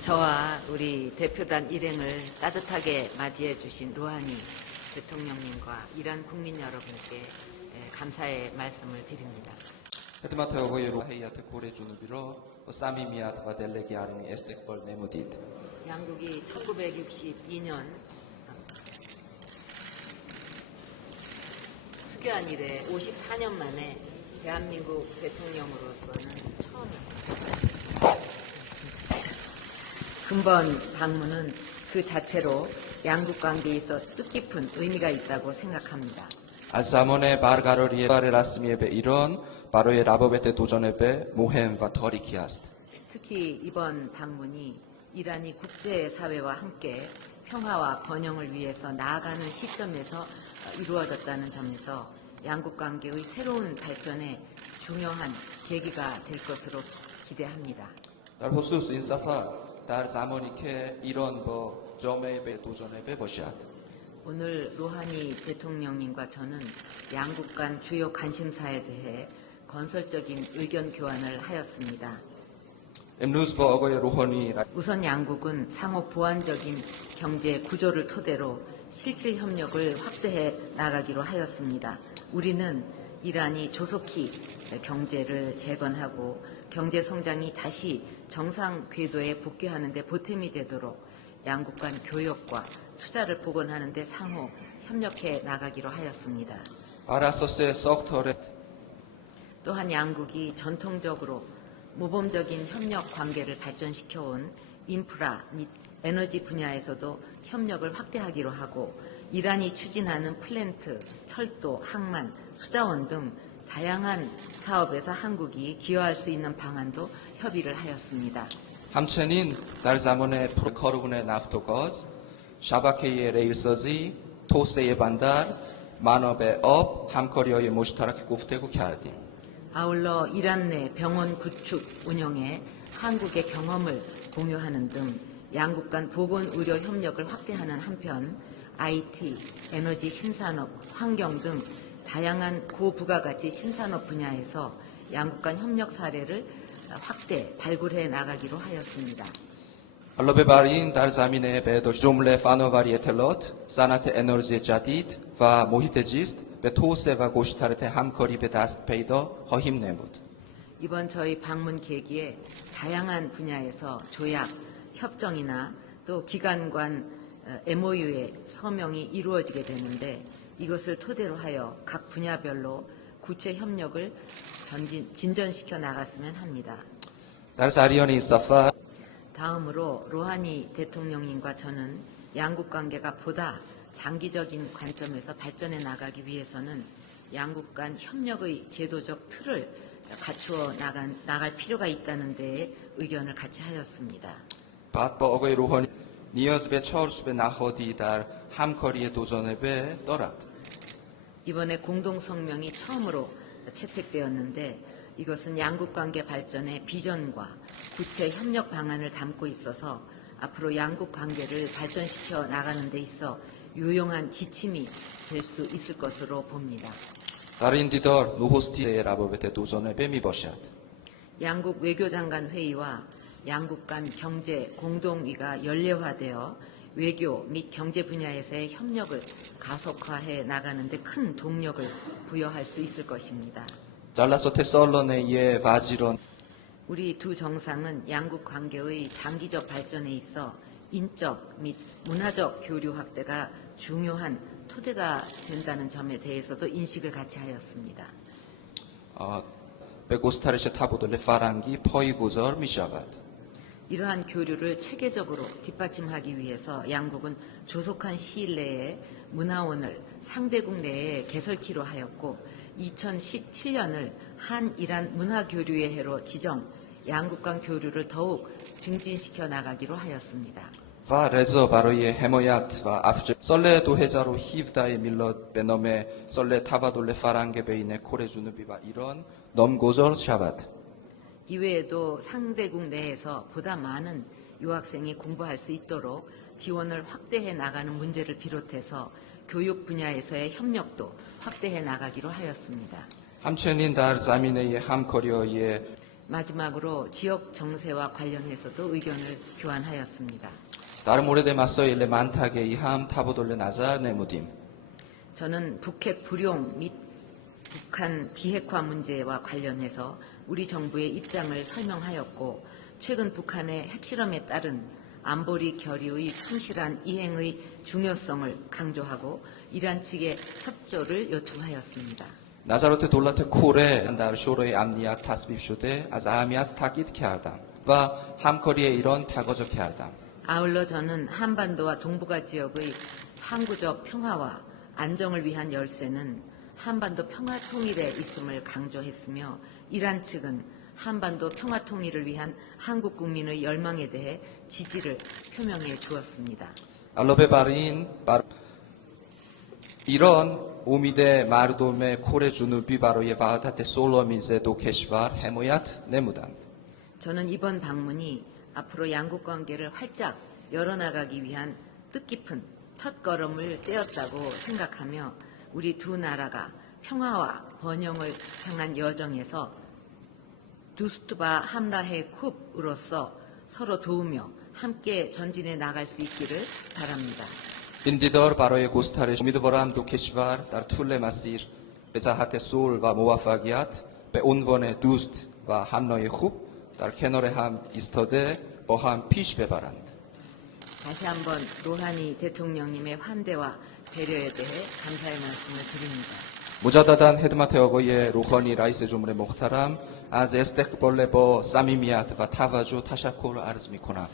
저와 우리 대표단 일행을 따뜻하게 맞이해 주신 로하니 대통령님과 이란 국민 여러분께 예, 감사의 말씀을 드립니다. 양국이 1962년 수교한 이래 54년 만에 대한민국 대통령으로서는 처음입니다. 근본 방문은 그 자체로 양국 관계에 있어 뜻깊은 의미가 있다고 생각합니다. Az zamonê bargarorî barerasmiye be İran baroye rabobete va ast. 특히 이번 방문이 이란이 국제사회와 함께 평화와 번영을 위해서 나아가는 시점에서 이루어졌다는 점에서 양국 관계의 새로운 발전에 중요한 계기가 될 것으로 기대합니다. Dar husus İran bo jomê be dojanê be boshad. 오늘 로하니 대통령님과 저는 양국 간 주요 관심사에 대해 건설적인 의견 교환을 하였습니다. Ruhoni 우선 양국은 상호 보완적인 경제 구조를 토대로 실질 협력을 확대해 나가기로 하였습니다. 우리는 이란이 조속히 경제를 재건하고 경제 성장이 다시 정상 궤도에 복귀하는 데 보탬이 되도록 양국 간 교역과 투자를 복원하는 데 상호 협력해 나가기로 하였습니다. 또한 양국이 전통적으로 모범적인 협력 관계를 발전시켜온 인프라 및 에너지 분야에서도 협력을 확대하기로 하고 이란이 추진하는 플랜트, 철도, 항만, 수자원 등 다양한 사업에서 한국이 기여할 수 있는 방안도 협의를 하였습니다. Hamçenin dar zamonê prokurune naftogaz shabakeye reilsazi توسعه bandar منابع آب همکاری‌های مشترک گفتگو کردیم. 아울러 이란 내 병원 구축 운영에 한국의 경험을 공유하는 등 양국 간 보건 의료 협력을 확대하는 한편 IT, 에너지 신산업, 환경 등 다양한 고부가 가치 신산업 분야에서 양국 간 협력 사례를 확대 발굴해 나가기로 하였습니다. 알로베바린 달자민의 베도 ժում레 파노바리에 텔롯 사나테 에너지에 자디드 와 모히테지스트 베토세와 고시타르테 함커리베 다스페이더 허힘 네무드 이번 저희 방문 계기에 다양한 분야에서 조약, 협정이나 또 기관 간 어, MOU의 서명이 이루어지게 되는데 이것을 토대로 하여 각 분야별로 구체 협력을 전진, 진전시켜 나갔으면 합니다. 다음으로 로하니 대통령님과 저는 양국 관계가 보다 장기적인 관점에서 발전해 나가기 위해서는 양국 간 협력의 제도적 틀을 갖추어 나간, 나갈 필요가 있다는 데에 의견을 같이 하였습니다. 바빠어거이 로하니 니어즈베 처울스베 나허디달 함커리의 도전에베 떠랏. 이번에 공동성명이 처음으로 채택되었는데 이것은 양국관계 발전의 비전과 구체 협력 방안을 담고 있어서 앞으로 양국 관계를 발전시켜 나가는 데 있어 유용한 지침이 될 수 있을 것으로 봅니다. 다른 디더 노호스티의 라보베테 도전에 뱀이 버시앗. 양국 외교장관 회의와 양국 간 경제 공동위가 연례화되어 외교 및 경제 분야에서의 협력을 가속화해 나가는데 큰 동력을 부여할 수 있을 것입니다. جلسات سالانه وزیران 우리 두 정상은 양국 관계의 장기적 발전에 있어 인적 및 문화적 교류 확대가 중요한 토대가 된다는 점에 대해서도 인식을 같이 하였습니다. آه، به گسترش تبادل فرنگی پایگذار می شود. 이러한 교류를 체계적으로 뒷받침하기 위해서 양국은 조속한 시일 내에 문화원을 상대국 내에 개설키로 하였고 2017년을 한이란 문화교류의 해로 지정 양국 간 교류를 더욱 증진시켜 나가기로 하였습니다. و رضا برای حمایت و افجار سال 2017 میلاد به نام سال تبادل فرهنگ بین کره جنوبی و ایران نامگذار شود. 이외에도 상대국 내에서 보다 많은 유학생이 공부할 수 있도록 지원을 확대해 나가는 문제를 비롯해서 교육 분야에서의 협력도 확대해 나가기로 하였습니다. 함천인 달 자민의 함코리어의 마지막으로 지역 정세와 관련해서도 의견을 교환하였습니다. 나름 오래돼맞서 일레 만타게 이함 타보돌레 나자 네무딤 저는 북핵 불용 및 북한 비핵화 문제와 관련해서 우리 정부의 입장을 설명하였고 최근 북한의 핵실험에 따른 안보리 결의의 충실한 이행의 중요성을 강조하고 이란 측의 협조를 요청하였습니다. نظرات دولت کره در شورای امنیت تصویب شده از اهمیت تاکید کردم و همکاری ایران تقاضا کردم. 아울러 저는 한반도와 동북아 지역의 항구적 평화와 안정을 위한 열쇠는 한반도 평화 통일에 있음을 강조했으며 이란 측은 한반도 평화 통일을 위한 한국 국민의 열망에 대해 지지를 표명해 주었습니다. 알로베 바린 바르 이런 오미데 마르돔의 코레 주누비 바로의 바하타테 솔로민세 도 케시바 헤모야트 네무단 저는 이번 방문이 앞으로 양국 관계를 활짝 열어나가기 위한 뜻깊은 첫 걸음을 떼었다고 생각하며 우리 두 나라가 평화와 번영을 향한 여정에서 두스투바 함라해 쿱으로서 서로 도우며 함께 전진해 나갈 수 있기를 바랍니다. 인디더 바로의 고스타르 미드버람 도케시발 다툴레 마시르 베자하테 솔와 모와파기앗 베 온번의 두스트 와 함너의 쿱달 캐널의 함 이스터데 버함 피시베바란드 다시 한번 로하니 대통령님의 환대와 배려에 대해 감사의 말씀을 드립니다. 무자다단 헤드마테어거의 로허니 라이스 조문의 목타람 아즈 에스텍 벌레버 사미미아트가 타바주 타샤콜 아르즈미코나